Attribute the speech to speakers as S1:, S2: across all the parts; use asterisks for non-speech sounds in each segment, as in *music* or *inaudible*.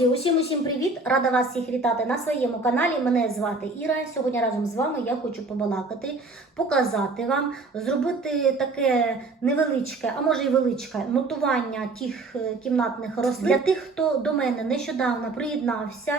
S1: Друзі, усім усім привіт! Рада вас всіх вітати на своєму каналі. Мене звати Іра. Сьогодні разом з вами я хочу побалакати, показати вам, зробити таке невеличке, а може й величке нотування тих е, кімнатних рослин. Для тих, хто до мене нещодавно приєднався.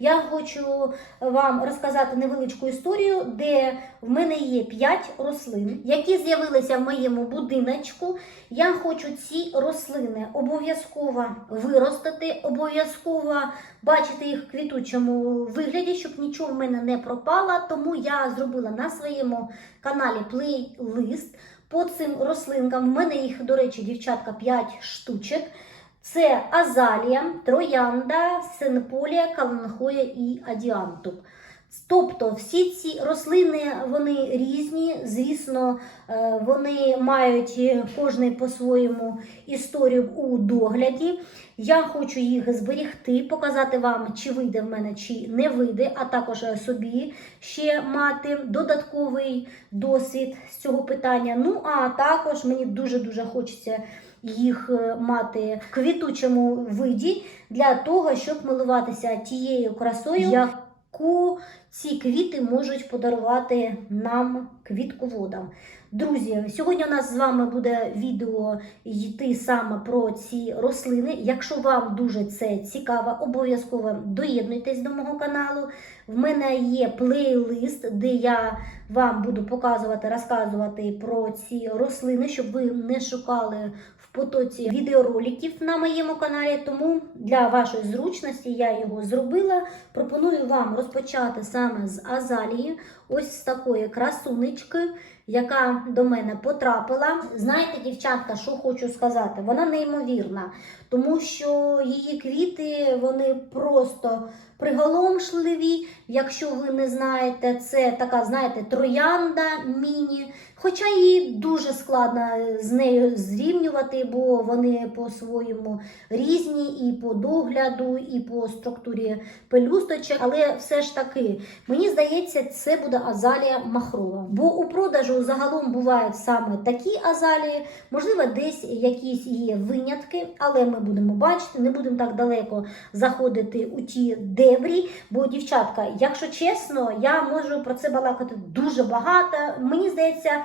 S1: Я хочу вам розказати невеличку історію, де в мене є 5 рослин, які з'явилися в моєму будиночку. Я хочу ці рослини обов'язково виростити, обов'язково бачити їх в квітучому вигляді, щоб нічого в мене не пропало. Тому я зробила на своєму каналі плейлист по цим рослинкам. В мене їх, до речі, дівчатка 5 штучок. Це азалія, троянда, синполія, каланхоя і адіантум. Тобто всі ці рослини вони різні, звісно, е, вони мають кожний по-своєму історію у догляді. Я хочу їх зберегти, показати вам, чи вийде в мене, чи не вийде, а також собі ще мати додатковий досвід з цього питання. Ну, а також мені дуже-дуже хочеться їх е, мати в квітучому виді для того, щоб милуватися тією красою, яку ці квіти можуть подарувати нам квітководам. Друзі, сьогодні у нас з вами буде відео йти саме про ці рослини. Якщо вам дуже це цікаво, обов'язково доєднуйтесь до мого каналу. В мене є плейлист, де я вам буду показувати, розказувати про ці рослини, щоб ви не шукали в потоці відеороликів на моєму каналі. Тому для вашої зручності я його зробила. Пропоную вам розпочати саме з азалії, ось з такої красунечки, яка до мене потрапила. Знаєте, дівчатка, що хочу сказати? Вона неймовірна, тому що її квіти вони просто приголомшливі. Якщо ви не знаєте, це така, знаєте, троянда міні. Хоча її дуже складно з нею зрівнювати, бо вони по-своєму різні і по догляду, і по структурі пелюсточок. Але все ж таки, мені здається, це буде азалія махрова. Бо у продажу загалом бувають саме такі азалії, можливо, десь якісь є винятки, але ми будемо бачити, не будемо так далеко заходити у ті дебрі. Бо, дівчатка, якщо чесно, я можу про це балакати дуже багато. Мені здається.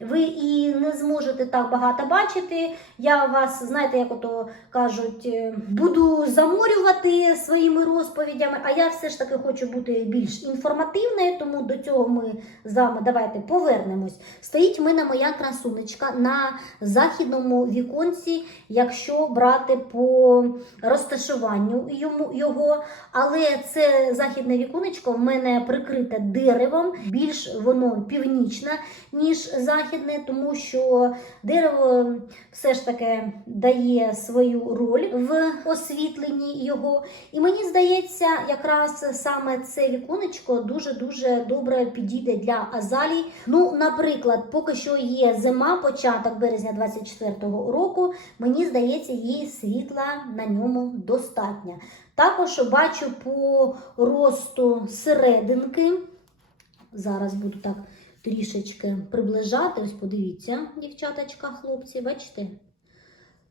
S1: Ви і не зможете так багато бачити. Я вас, знаєте, як ото кажуть, е, буду заморювати своїми розповідями, а я все ж таки хочу бути більш інформативною, тому до цього ми з вами давайте повернемось. Стоїть в мене моя красунечка на західному віконці, якщо брати по розташуванню йому його. Але це західне віконечко в мене прикрите деревом, більш воно північне, ніж західне, тому що дерево все ж таки дає свою роль в освітленні його. І мені здається, якраз саме це віконечко дуже-дуже добре підійде для азалій. Ну, наприклад, поки що є зима, початок березня 24-го року, мені здається, її світла на ньому достатньо. Також бачу по росту серединки. Зараз буду так трішечки приближати. Ось подивіться, дівчаточка, хлопці, бачите?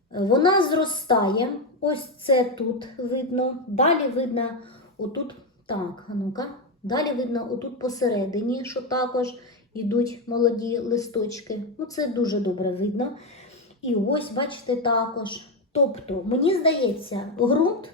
S1: Вона зростає. Ось це тут видно. Далі видно отут, так, а ну-ка. Далі видно отут посередині, що також йдуть молоді листочки. Ну, це дуже добре видно. І ось, бачите, також. Тобто, мені здається, ґрунт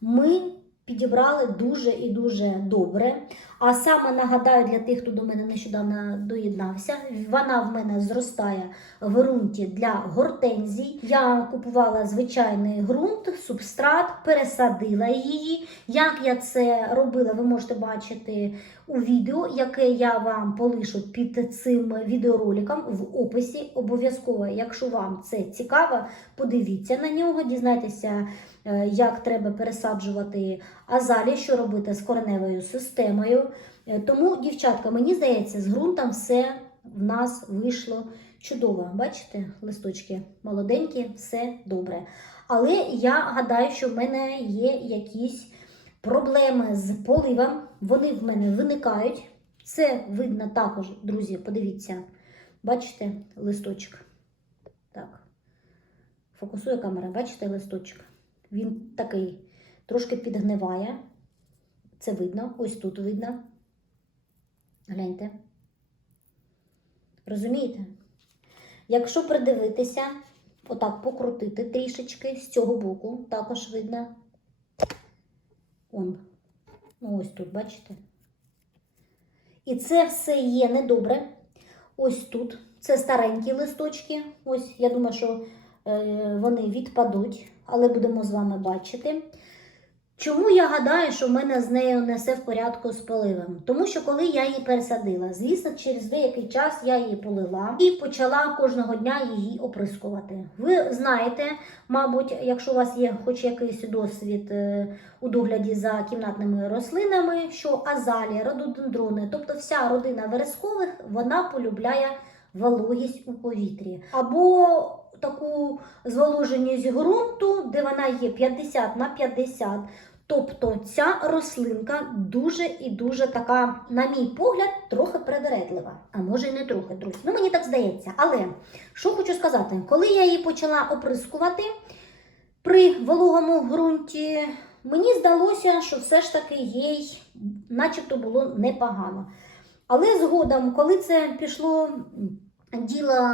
S1: ми підібрали дуже і дуже добре. А саме нагадаю для тих, хто до мене нещодавно доєднався, вона в мене зростає в ґрунті для гортензій. Я купувала звичайний ґрунт, субстрат, пересадила її. Як я це робила, ви можете бачити у відео, яке я вам полишу під цим відеороликом в описі. Обов'язково, якщо вам це цікаво, подивіться на нього, дізнайтеся. Е, Як треба пересаджувати азалі, що робити з кореневою системою. Е, Тому, дівчатка, мені здається, з ґрунтом все в нас вийшло чудово. Бачите, листочки молоденькі, все добре. Але я гадаю, що в мене є якісь проблеми з поливом. Вони в мене виникають. Це видно також, друзі, подивіться. Бачите листочок? Так. Фокусує камера, бачите листочок? Він такий трошки підгниває. Це видно, ось тут видно. Гляньте. Розумієте? Якщо придивитися, отак покрутити трішечки з цього боку, також видно. Он. Ну, ось тут, бачите? І це все є недобре. Ось тут. Це старенькі листочки. Ось, я думаю, що е, вони відпадуть, але будемо з вами бачити. Чому я гадаю, що в мене з нею не все в порядку з поливом? Тому що коли я її пересадила, звісно, через деякий час я її полила і почала кожного дня її оприскувати. Ви знаєте, мабуть, якщо у вас є хоч якийсь досвід е, у догляді за кімнатними рослинами, що азалія, рододендрони, тобто вся родина верескових, вона полюбляє вологість у повітрі. Або таку зволоженість ґрунту, де вона є 50 на 50. Тобто ця рослинка дуже і дуже така, на мій погляд, трохи привередлива. А може й не трохи, друзі. Ну мені так здається. Але що хочу сказати, коли я її почала оприскувати при вологому ґрунті, мені здалося, що все ж таки їй начебто було непогано. Але згодом, коли це пішло діло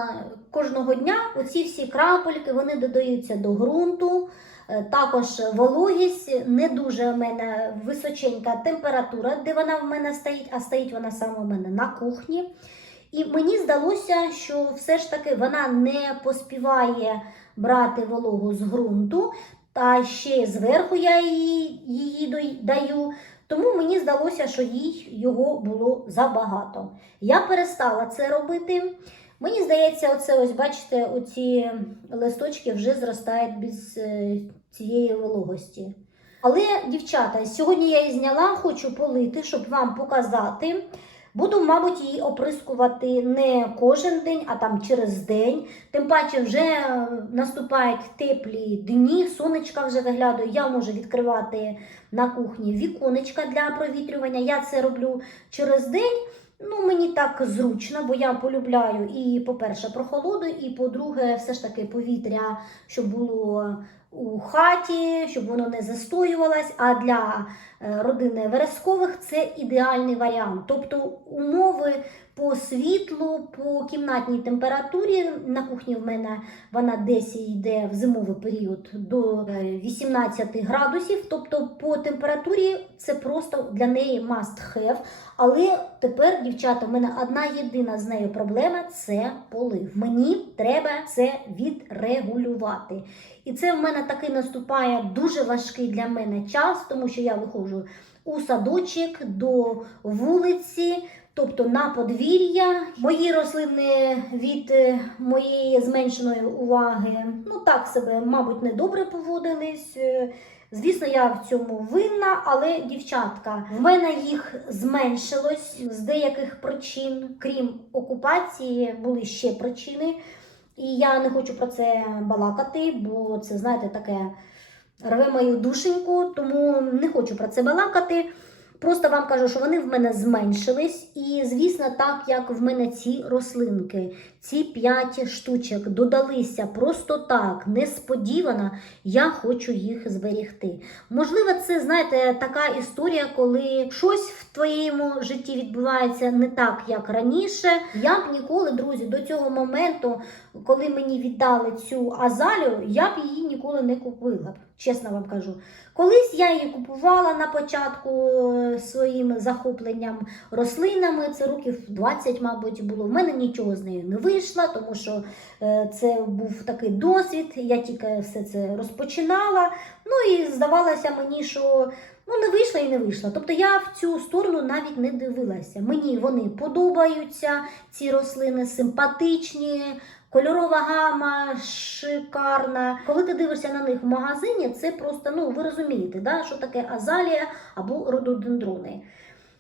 S1: кожного дня, оці всі крапельки вони додаються до ґрунту. Е, Також вологість, не дуже в мене височенька температура, де вона в мене стоїть, а стоїть вона саме в мене на кухні. І мені здалося, що все ж таки вона не поспіває брати вологу з ґрунту, та ще зверху я її, її даю. Тому мені здалося, що їй його було забагато. Я перестала це робити. Мені здається, оце ось бачите, оці листочки вже зростають без е, цієї вологості. Але, дівчата, сьогодні я її зняла, хочу полити, щоб вам показати. Буду, мабуть, її оприскувати не кожен день, а там через день. Тим паче вже е, наступають теплі дні, сонечка вже виглядає. Я можу відкривати на кухні віконечка для провітрювання. Я це роблю через день. Ну, мені так зручно, бо я полюбляю і, по-перше, прохолоду, і по-друге, все ж таки повітря, щоб було у хаті, щоб воно не застоювалось. А для е, родини верескових це ідеальний варіант. Тобто умови по світлу, по кімнатній температурі на кухні в мене вона десь йде в зимовий період до е, 18 градусів. Тобто по температурі це просто для неї must have. Але тепер, дівчата, в мене одна єдина з нею проблема це полив. Мені треба це відрегулювати. І це в мене такий наступає дуже важкий для мене час, тому що я виходжу у садочок до вулиці. Тобто на подвір'я мої рослини від е, моєї зменшеної уваги, ну так себе, мабуть, не добре поводились. Е, Звісно, я в цьому винна, але дівчатка, в мене їх зменшилось з деяких причин, крім окупації, були ще причини. І я не хочу про це балакати, бо це, знаєте, таке рве мою душеньку, тому не хочу про це балакати. Просто вам кажу, що вони в мене зменшились, і звісно, так як в мене ці рослинки, ці 5 штучок додалися просто так, несподівано, я хочу їх зберегти. Можливо, це знаєте така історія, коли щось в твоєму житті відбувається не так, як раніше. Я б ніколи, друзі, до цього моменту, коли мені віддали цю азалію, я б її ніколи не купила б. Чесно вам кажу. Колись я її купувала на початку е, своїм захопленням рослинами. Це років 20, мабуть, було. В мене нічого з нею не вийшло, тому що е, це був такий досвід. Я тільки все це розпочинала. Ну і здавалося мені, що ну не вийшло і не вийшло. Тобто я в цю сторону навіть не дивилася. Мені вони подобаються, ці рослини симпатичні. Кольорова гама шикарна. Коли ти дивишся на них в магазині, це просто, ну ви розумієте, да, що таке азалія або рододендрони.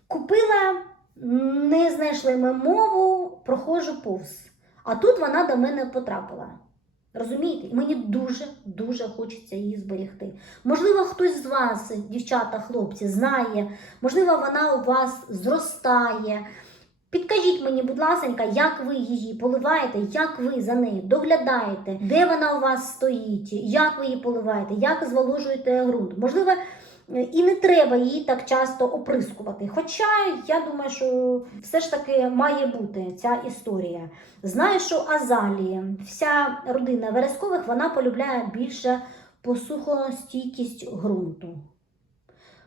S1: Купила, не знайшли ми мову, проходжу повз. А тут вона до мене потрапила. Розумієте? Мені дуже-дуже хочеться її зберегти. Можливо, хтось з вас, дівчата, хлопці, знає, можливо, вона у вас зростає. Підкажіть мені, будь ласка, як ви її поливаєте, як ви за нею доглядаєте, де вона у вас стоїть, як ви її поливаєте, як зволожуєте ґрунт. Можливо, І не треба її так часто оприскувати. Хоча я думаю, що все ж таки має бути ця історія. Знаю, що азалії, вся родина верескових, вона полюбляє більше посухостійкість ґрунту.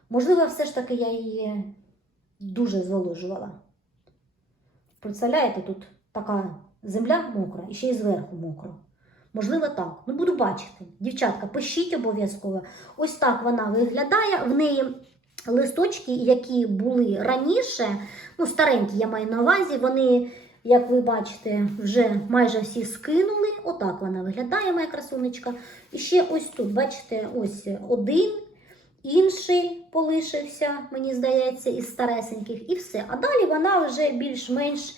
S1: Можливо, все ж таки я її дуже зволожувала. Представляєте, тут така земля мокра і ще й зверху мокро. Можливо, так. Ну, буду бачити. Дівчатка, пишіть обов'язково. Ось так вона виглядає. В неї листочки, які були раніше, ну, старенькі, я маю на увазі, вони, як ви бачите, вже майже всі скинули. Отак вона виглядає, моя красунечка. І ще ось тут, бачите, ось один. Інший полишився, мені здається, із старесеньких, і все. А далі вона вже більш-менш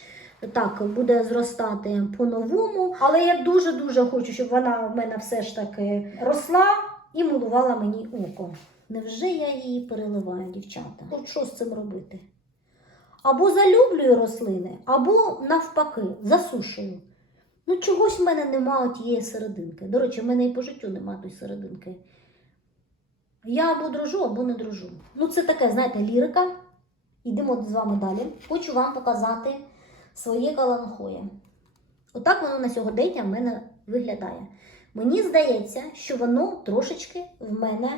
S1: так буде зростати по-новому. Але я дуже-дуже хочу, щоб вона в мене все ж таки росла і милувала мені око. Невже я її переливаю, дівчата? От що з цим робити? Або залюблюю рослини, або навпаки, засушую. Ну, чогось в мене немає тієї серединки. До речі, в мене і по життю немає тої серединки. Я або дружу, або не дружу. Ну, це таке, знаєте, лірика. Йдемо з вами далі. Хочу вам показати своє каланхоє. Отак воно на сьогодення в мене виглядає. Мені здається, що воно трошечки в мене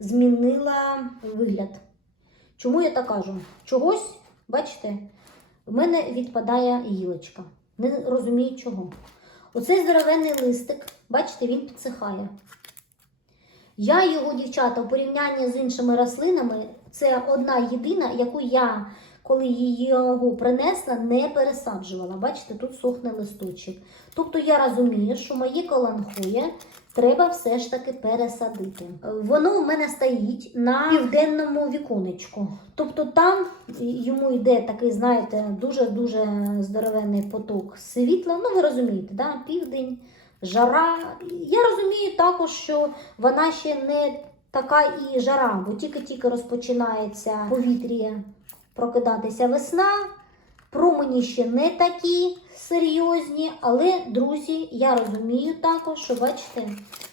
S1: змінило вигляд. Чому я так кажу? Чогось, бачите, в мене відпадає гілочка. Не розумію чого. Оцей здоровенний листик, бачите, він підсихає. Я його, дівчата, у порівнянні з іншими рослинами, це одна єдина, яку я, коли її його принесла, не пересаджувала. Бачите, тут сохне листочок. Тобто я розумію, що мої каланхує треба все ж таки пересадити. Воно у мене стоїть на південному віконечку. Тобто там йому йде такий, знаєте, дуже-дуже здоровенний поток світла. Ну, ви розумієте, да? південь жара. Я розумію також, що вона ще не така і жара, бо тільки-тільки розпочинається в повітрі прокидатися весна. Промені ще не такі серйозні, але, друзі, я розумію також, що бачите,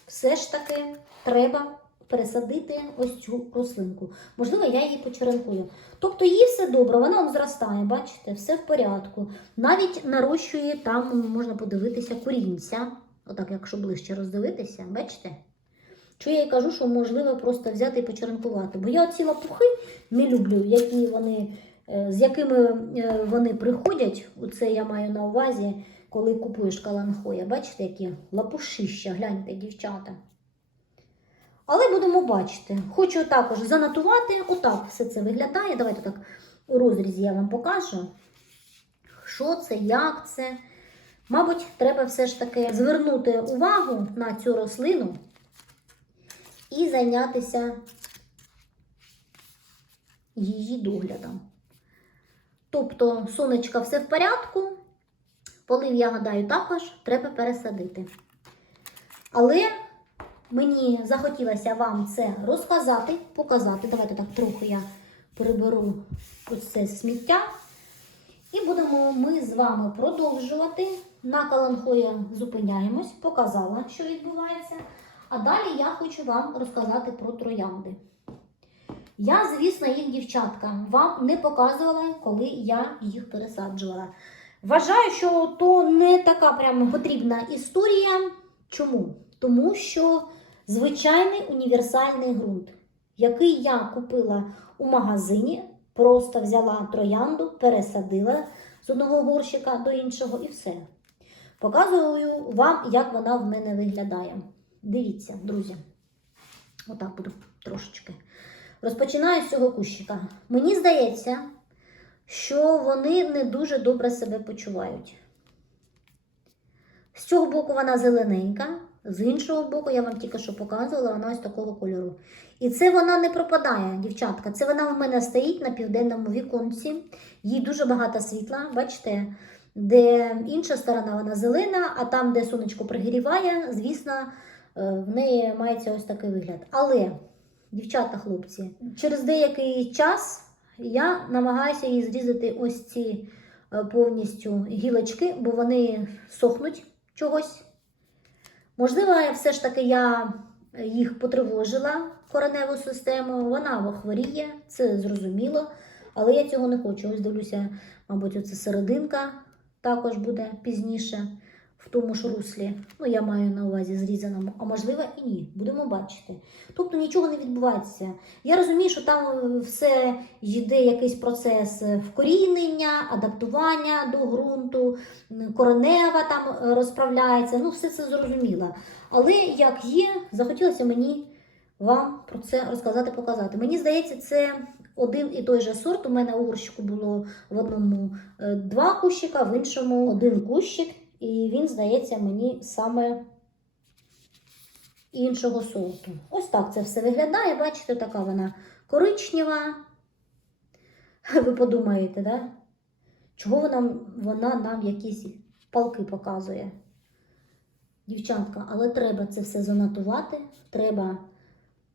S1: все ж таки треба пересадити ось цю рослинку. Можливо, я її почеренкую. Тобто їй все добре, вона он зростає, бачите, все в порядку. Навіть нарощує там, можна подивитися, корінця. Отак, якщо ближче роздивитися, бачите? Що я їй кажу, що можливо просто взяти і почеренкувати. Бо я оці лапухи не люблю, які вони, е, з якими е, вони приходять. Оце я маю на увазі, коли купуєш каланхоя. Бачите, які лапушища, гляньте, дівчата. Але будемо бачити. Хочу також занотувати. Отак все це виглядає. Давайте так у розрізі я вам покажу, що це, як це. Мабуть, треба все ж таки звернути увагу на цю рослину і зайнятися її доглядом. Тобто, сонечка все в порядку, полив, я гадаю, також треба пересадити. Але мені захотілося вам це розказати, показати. Давайте так трохи я приберу ось це сміття. І будемо ми з вами продовжувати. На каланхоя зупиняємось, показала, що відбувається. А далі я хочу вам розказати про троянди. Я, звісно, їх дівчатка вам не показувала, коли я їх пересаджувала. Вважаю, що то не така прямо потрібна історія. Чому? Тому що звичайний універсальний ґрунт, який я купила у магазині, просто взяла троянду, пересадила з одного горщика до іншого і все. Показую вам, як вона в мене виглядає. Дивіться, друзі. Отак буду трошечки. Розпочинаю з цього кущика. Мені здається, що вони не дуже добре себе почувають. З цього боку вона зелененька, з іншого боку, я вам тільки що показувала, вона ось такого кольору. І це вона не пропадає, дівчатка. Це вона в мене стоїть на південному віконці. Їй дуже багато світла, бачите, де інша сторона вона зелена, а там, де сонечко пригріває, звісно, е, в неї мається ось такий вигляд. Але, дівчата, хлопці, через деякий час я намагаюся їй зрізати ось ці е, повністю гілочки, бо вони сохнуть чогось. Можливо, все ж таки я їх потривожила кореневу систему, вона хворіє, це зрозуміло. Але я цього не хочу. Ось дивлюся, мабуть, оце серединка також буде пізніше в тому ж руслі. Ну, я маю на увазі зрізаному, а можливо і ні. Будемо бачити. Тобто нічого не відбувається. Я розумію, що там е, все йде якийсь процес е, вкорінення, адаптування до ґрунту, коренева там е, розправляється. Ну, все це зрозуміло. Але як є, захотілося мені вам про це розказати, показати. Мені здається, це один і той же сорт. У мене у горщику було в одному два кущика, в іншому один кущик. І він, здається, мені саме іншого сорту. Ось так це все виглядає. Бачите, така вона коричнева. *laughs* Ви подумаєте, да? чого вона, вона нам якісь палки показує? Дівчатка, але треба це все занотувати. Треба,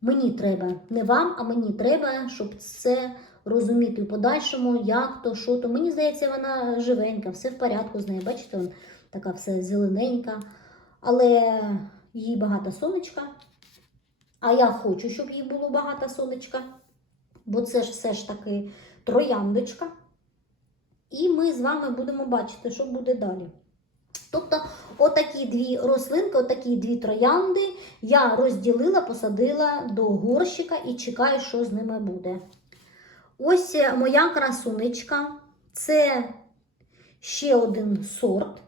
S1: мені треба, не вам, а мені треба, щоб це розуміти в подальшому, як то, що то. Мені здається, вона живенька, все в порядку з нею. Бачите, така все зелененька. Але їй багато сонечка. А я хочу, щоб їй було багато сонечка. Бо це ж все ж таки трояндочка. І ми з вами будемо бачити, що буде далі. Тобто, отакі дві рослинки, отакі дві троянди я розділила, посадила до горщика і чекаю, що з ними буде. Ось моя красунечка. Це ще один сорт.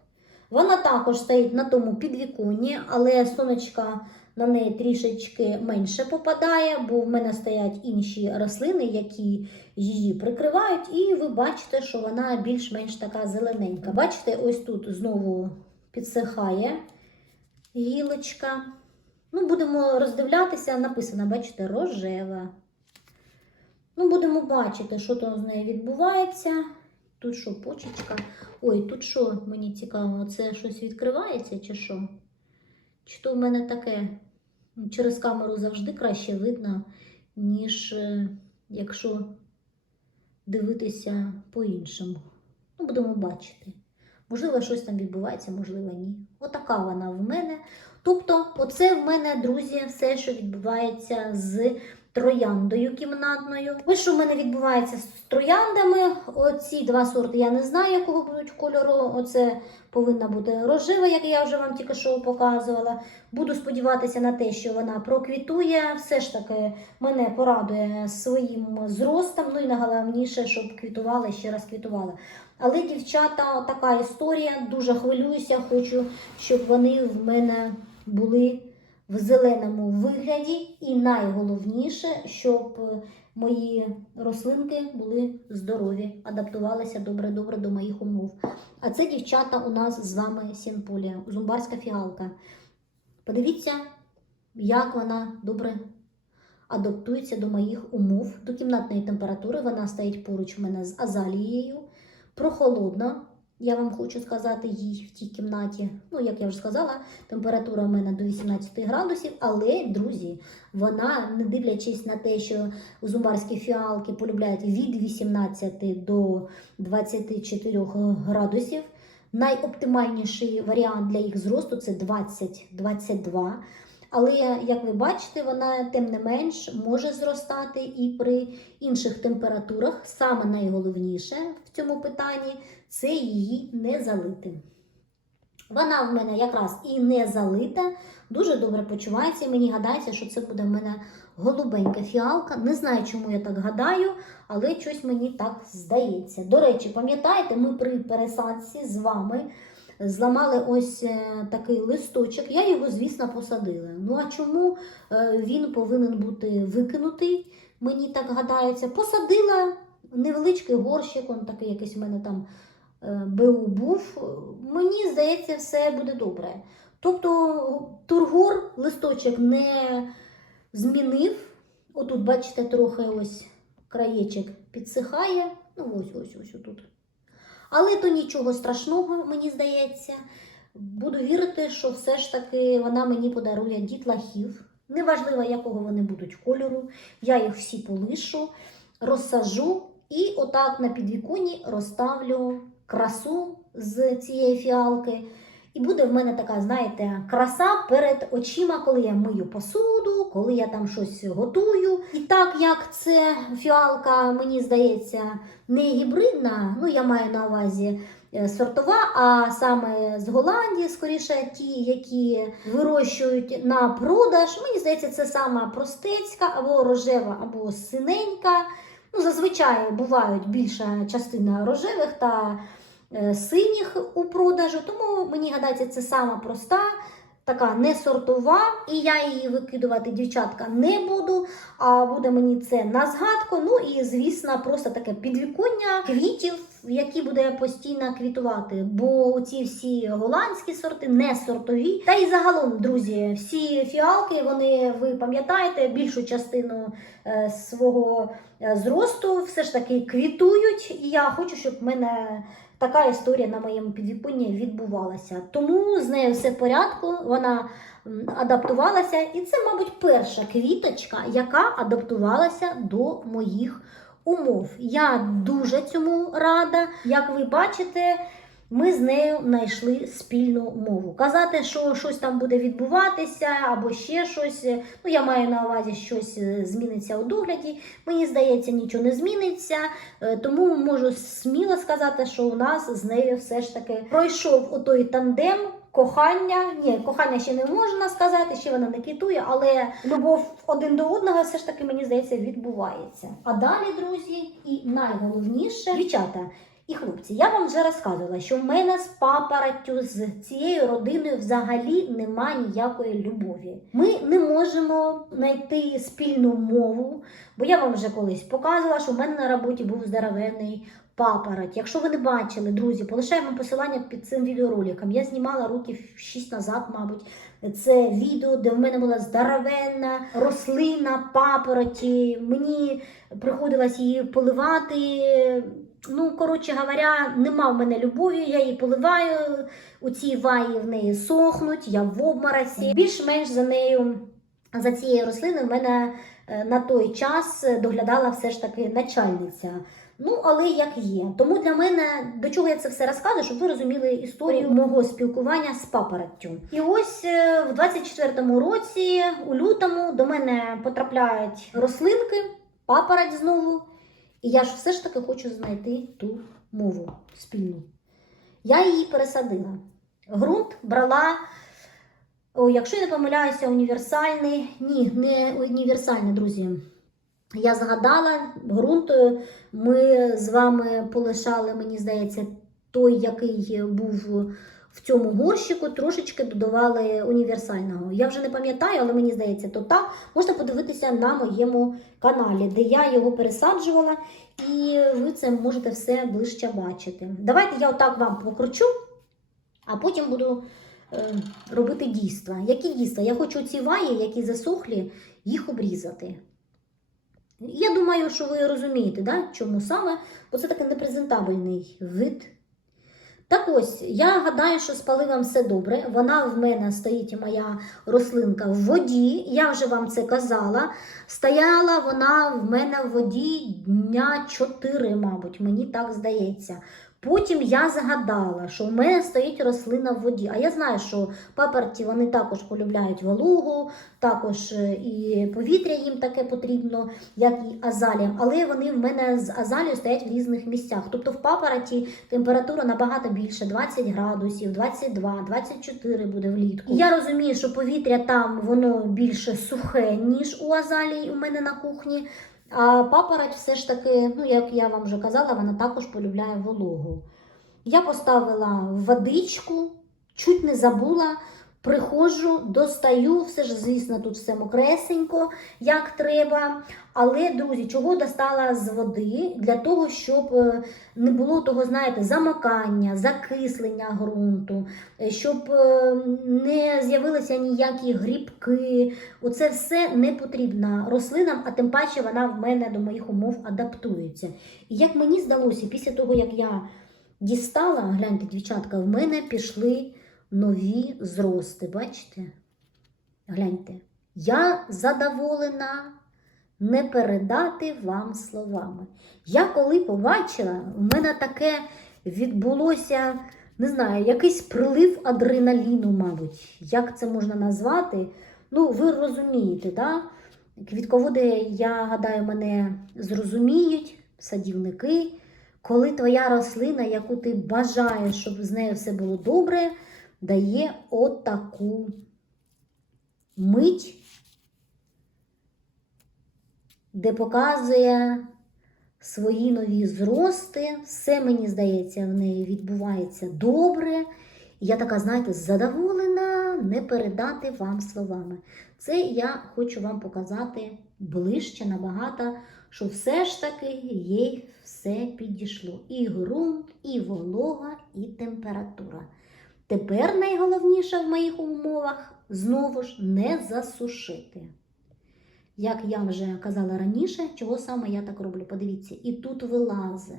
S1: Вона також стоїть на тому підвіконні, але сонечка на неї трішечки менше попадає, бо в мене стоять інші рослини, які її прикривають, і ви бачите, що вона більш-менш така зелененька. Бачите, ось тут знову підсихає гілочка. Ну, будемо роздивлятися, написано, бачите, рожева. Ну, будемо бачити, що там з нею відбувається. Тут що, почечка? Ой, тут що, мені цікаво, це щось відкривається чи що? Чи то в мене таке Ну, через камеру завжди краще видно, ніж е, якщо дивитися по-іншому. Ну, будемо бачити. Можливо, щось там відбувається, можливо, ні. Отака вона в мене. Тобто, оце в мене, друзі, все, що відбувається з трояндою кімнатною. Ось що в мене відбувається з трояндами. Оці два сорти я не знаю, якого будуть кольору. Оце повинна бути рожева, як я вже вам тільки що показувала. Буду сподіватися на те, що вона проквітує. Все ж таки мене порадує своїм зростом. Ну і найголовніше, щоб квітувала ще раз квітувала. Але, дівчата, така історія. Дуже хвилююся, хочу, щоб вони в мене були в зеленому вигляді. І найголовніше, щоб е, мої рослинки були здорові, адаптувалися добре-добре до моїх умов. А це дівчата у нас з вами сінполія, зумбарська фіалка. Подивіться, як вона добре адаптується до моїх умов, до кімнатної температури. Вона стоїть поруч в мене з азалією. Прохолодна, я вам хочу сказати, їй в тій кімнаті. Ну, як я вже сказала, температура в мене до 18 градусів, але, друзі, вона, не дивлячись на те, що зумбарські фіалки полюбляють від 18 до 24 градусів. Найоптимальніший варіант для їх зросту це 20-22. Але, як ви бачите, вона тим не менш може зростати і при інших температурах. Саме найголовніше в цьому питанні це її не залити. Вона в мене якраз і не залита, дуже добре почувається. І мені гадається, що це буде в мене голубенька фіалка. Не знаю, чому я так гадаю, але щось мені так здається. До речі, пам'ятаєте, ми при пересадці з вами зламали ось е, такий листочок. Я його, звісно, посадила. Ну а чому е, він повинен бути викинутий? Мені так гадається. Посадила невеличкий горщик, он такий якийсь у мене там БУ був. Мені здається, все буде добре. Тобто тургор листочок не змінив. Отут, бачите, трохи ось краєчок підсихає. Ну, ось ось ось отут. Але то нічого страшного, мені здається. Буду вірити, що все ж таки вона мені подарує дітлахів. Неважливо, якого вони будуть кольору. Я їх всі полишу, розсажу і отак на підвіконні розставлю красу з цієї фіалки. І буде в мене така, знаєте, краса перед очима, коли я мию посуду, коли я там щось готую. І так як це фіалка, мені здається, не гібридна, ну я маю на увазі е, сортова, а саме з Голландії, скоріше, ті, які вирощують на продаж. Мені здається, це сама простецька, або рожева, або синенька. Ну, зазвичай бувають більша частина рожевих та синіх у продажу, тому мені гадається, це сама проста, така не сортова, і я її викидувати, дівчатка, не буду. А буде мені це на згадку. Ну і звісно, просто таке підвіконня квітів, які буде постійно квітувати. Бо ці всі голландські сорти не сортові. Та й загалом, друзі, всі фіалки, вони ви пам'ятаєте, більшу частину е, свого е, зросту все ж таки квітують. І я хочу, щоб в мене така історія на моєму підвіконні відбувалася. Тому з нею все в порядку. Вона адаптувалася, і це, мабуть, перша квіточка, яка адаптувалася до моїх умов. Я дуже цьому рада. Як ви бачите, ми з нею знайшли спільну мову. Казати, що щось там буде відбуватися, або ще щось. Ну, я маю на увазі, щось е, зміниться у догляді. Мені здається, нічого не зміниться. Е, Тому можу сміло сказати, що у нас з нею все ж таки пройшов отой тандем. Кохання, ні, кохання ще не можна сказати, ще вона не квітує, але любов один до одного все ж таки, мені здається, відбувається. А далі, друзі, і найголовніше, дівчата і хлопці, я вам вже розказувала, що в мене з папараттю, з цією родиною взагалі нема ніякої любові. Ми не можемо знайти спільну мову, бо я вам вже колись показувала, що в мене на роботі був здоровенний папороть. Якщо ви не бачили, друзі, полишаємо посилання під цим відеороликом. Я знімала років 6 назад, мабуть. Це відео, де в мене була здоровенна рослина папороті. Мені приходилось її поливати. Ну, коротше говоря, нема в мене любові, я її поливаю, у цій ваї в неї сохнуть, я в обмороці. Більш-менш за нею, за цією рослиною, в мене е, на той час доглядала все ж таки начальниця. Ну, але як є. Тому для мене до чого я це все розказую, щоб ви розуміли історію мого спілкування з папороттю. І ось е, в 24-му році, у лютому, до мене потрапляють рослинки, папороть знову. І я ж все ж таки хочу знайти ту мову спільну. Я її пересадила. Грунт брала, о, якщо я не помиляюся, універсальний. Ні, не універсальний, друзі. Я згадала, ґрунт е, ми з вами полишали, мені здається, той, який був в цьому горщику, трошечки додавали універсального. Я вже не пам'ятаю, але мені здається, то так. Можна подивитися на моєму каналі, де я його пересаджувала, і ви це можете все ближче бачити. Давайте я отак вам покручу, а потім буду е, робити дійства. Які дійства? Я хочу ці ваї, які засохлі, їх обрізати. Я думаю, що ви розумієте, да? чому саме, бо це такий непрезентабельний вид. Так ось, я гадаю, що з паливом все добре. Вона в мене стоїть моя рослинка в воді. Я вже вам це казала. Стояла вона в мене в воді дня 4, мабуть, мені так здається. Потім я згадала, що в мене стоїть рослина в воді. А я знаю, що папорті вони також полюбляють вологу, також е, і повітря їм таке потрібно, як і азаліям. Але вони в мене з азалією стоять в різних місцях. Тобто в папороті температура набагато більше 20 градусів, 22, 24 буде влітку. І я розумію, що повітря там воно більше сухе, ніж у азалії у мене на кухні. А папороть все ж таки, ну як я вам вже казала, вона також полюбляє вологу. Я поставила водичку, чуть не забула, приходжу, достаю, все ж, звісно, тут все мокресенько, як треба. Але, друзі, чого достала з води? Для того, щоб е, не було того, знаєте, замокання, закислення ґрунту, е, щоб е, не з'явилися ніякі грибки. Оце все не потрібно рослинам, а тим паче вона в мене до моїх умов адаптується. І як мені здалося, після того, як я дістала, гляньте, дівчатка, в мене пішли нові зрости. Бачите? Гляньте. Я задоволена не передати вам словами. Я коли побачила, в мене таке відбулося не знаю, якийсь прилив адреналіну, мабуть. Як це можна назвати? Ну, ви розумієте, да? Квітководи, я гадаю, мене зрозуміють, садівники, коли твоя рослина, яку ти бажаєш, щоб з нею все було добре, дає отаку мить, де показує свої нові зрости. Все, мені здається, в неї відбувається добре. Я така, знаєте, задоволена не передати вам словами. Це я хочу вам показати ближче набагато, що все ж таки їй все підійшло. І ґрунт, і волога, і температура. Тепер найголовніше в моїх умовах знову ж не засушити. Як я вже казала раніше, чого саме я так роблю? Подивіться, і тут вилазе,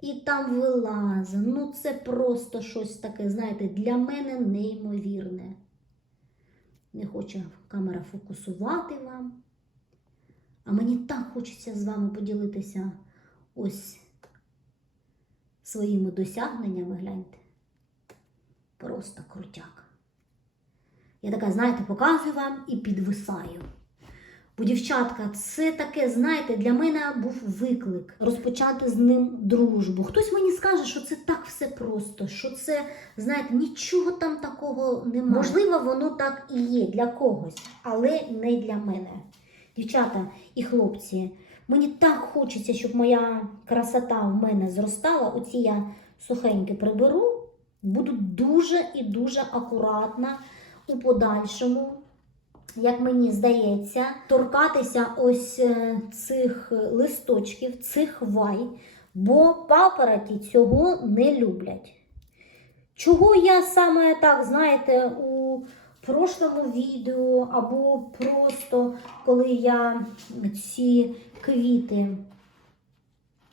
S1: і там вилазе. Ну, це просто щось таке, знаєте, для мене неймовірне. Не хоче камера фокусувати вам. А мені так хочеться з вами поділитися ось своїми досягненнями, гляньте. Просто крутяк. Я така, знаєте, показую вам і підвисаю. Бо, дівчатка, це таке, знаєте, для мене був виклик розпочати з ним дружбу. Хтось мені скаже, що це так все просто, що це, знаєте, нічого там такого немає. Можливо, воно так і є для когось, але не для мене. Дівчата і хлопці, мені так хочеться, щоб моя красота в мене зростала. Оці я сухеньки приберу, буду дуже і дуже акуратна у подальшому як мені здається, торкатися ось е, цих листочків, цих вай, бо папороті цього не люблять. Чого я саме так, знаєте, у прошлому відео, або просто коли я ці квіти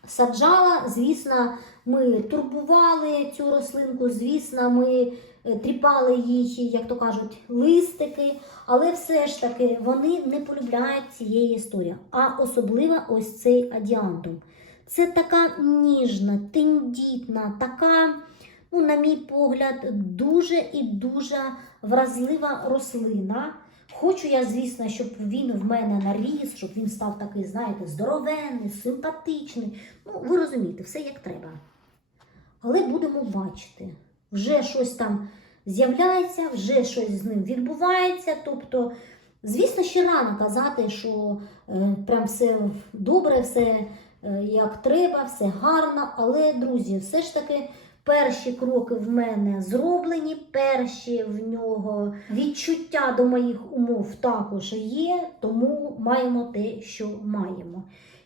S1: саджала, звісно, ми турбували цю рослинку, звісно, ми е, тріпали її, як то кажуть, листики, але все ж таки вони не полюбляють цієї історії. А особливо ось цей адіантум. Це така ніжна, тендітна, така, ну, на мій погляд, дуже і дуже вразлива рослина. Хочу я, звісно, щоб він в мене наріс, щоб він став такий, знаєте, здоровенний, симпатичний. Ну, ви розумієте, все як треба. Але будемо бачити, вже щось там з'являється, вже щось з ним відбувається. Тобто, звісно, ще рано казати, що е, прям все добре, все е, як треба, все гарно. Але, друзі, все ж таки. Перші кроки в мене зроблені, перші в нього відчуття до моїх умов також є, тому маємо те, що маємо.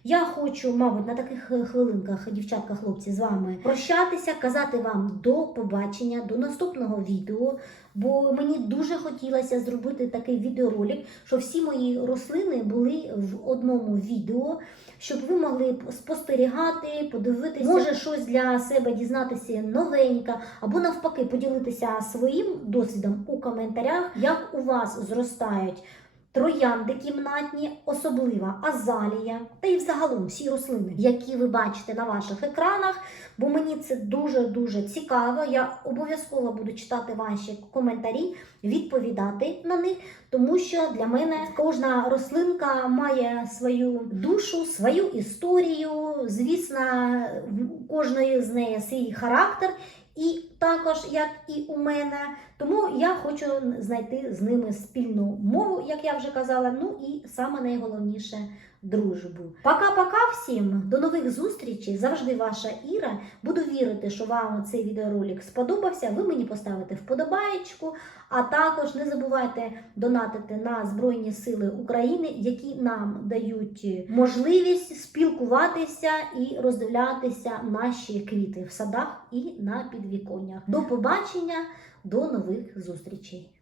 S1: Я хочу, мабуть, на таких хвилинках, дівчатка, хлопці, з вами прощатися, казати вам до побачення, до наступного відео. Бо мені дуже хотілося зробити такий відеоролик, щоб всі мої рослини були в одному відео, щоб ви могли спостерігати, подивитися, може щось для себе дізнатися новеньке, або навпаки поділитися своїм досвідом у коментарях, як у вас зростають. Троянди кімнатні, особлива азалія, та й взагалом всі рослини, які ви бачите на ваших екранах, бо мені це дуже-дуже цікаво. Я обов'язково буду читати ваші коментарі, відповідати на них, тому що для мене кожна рослинка має свою душу, свою історію. Звісно, в кожної з неї свій характер. І також, як і у мене, тому я хочу знайти з ними спільну мову, як я вже казала. Ну і саме найголовніше дружбу. Пока-пока всім, до нових зустрічей. Завжди ваша Іра. Буду вірити, що вам цей відеоролик сподобався. Ви мені поставите вподобаєчку, а також не забувайте донатити на Збройні Сили України, які нам дають можливість спілкуватися і роздивлятися наші квіти в садах і на підвіконнях. До побачення, до нових зустрічей!